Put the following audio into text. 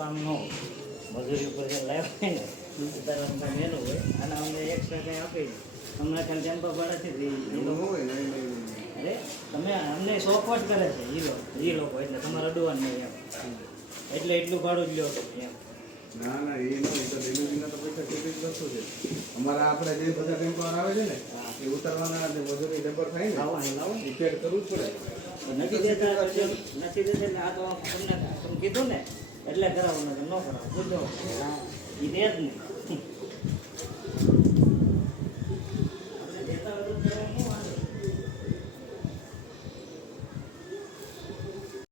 કામ ન હોય મજૂરી ઉપર જે લાવ્યા હોય ને ઉતારવાનું કામ એનું હોય અને અમને એક્સ્ટ્રા કંઈ આપે અમને ખાલી ટેમ્પો ભાડે છે અરે તમે અમને સપોર્ટ કરે છે એ લોકો એટલે તમારે અડવાનું નહીં એમ એટલે એટલું ભાડું જ લ્યો એમ ના ના એ નહીં તો ડિલિવરીના તો પૈસા કેટલી જ વસ્તુ છે અમારા આપણે જે બધા ટેમ્પો આવે છે ને એ ઉતારવાના જે મજૂરી લેબર થાય ને લાવો એ પેડ કરવું જ પડે નથી દેતા એટલે આ તો તમને કીધું ને એટલે કરાવવાનું ન કરાવો પૂછો એ દે જ નહીં